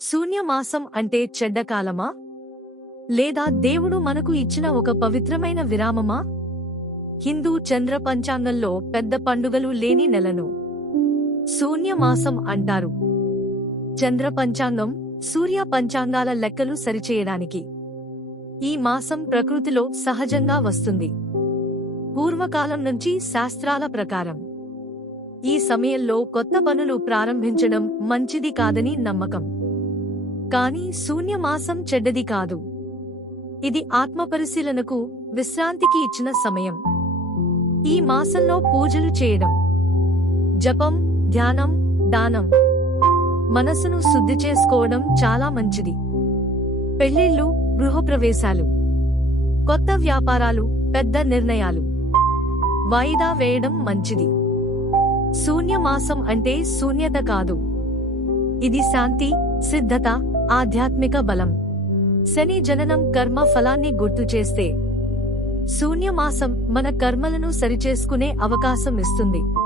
శూన్యమాసం అంటే చెడ్డకాలమా లేదా దేవుడు మనకు ఇచ్చిన ఒక పవిత్రమైన విరామమా? హిందూ చంద్ర పంచాంగంలో పెద్ద పండుగలు లేని నెలను శూన్యమాసం అంటారు. చంద్ర పంచాంగం సూర్య పంచాంగాల లెక్కలు సరిచేయడానికి ఈ మాసం ప్రకృతిలో సహజంగా వస్తుంది. పూర్వకాలం నుంచి శాస్త్రాల ప్రకారం ఈ సమయంలో కొత్త పనులు ప్రారంభించడం మంచిది కాదని నమ్మకం. కానీ శూన్యమాసం చెడ్డది కాదు. ఇది ఆత్మపరిశీలనకు విశ్రాంతికి ఇచ్చిన సమయం. ఈ మాసంలో పూజలు చేయడం. జపం ధ్యానం దానం. మనసును శుద్ధి చేసుకోవడం చాలా మంచిది. పెళ్ళిళ్ళు గృహప్రవేశాలు. కొత్త వ్యాపారాలు పెద్ద నిర్ణయాలు. వాయిదా వేయడం మంచిది. శూన్యమాసం అంటే శూన్యత కాదు. ఇది శాంతి సిద్ధత ఆధ్యాత్మిక బలం. శని జననం కర్మ ఫలాన్ని గుర్తు చేస్తే. శూన్యమాసం మన కర్మలను సరిచేసుకునే అవకాశం ఇస్తుంది.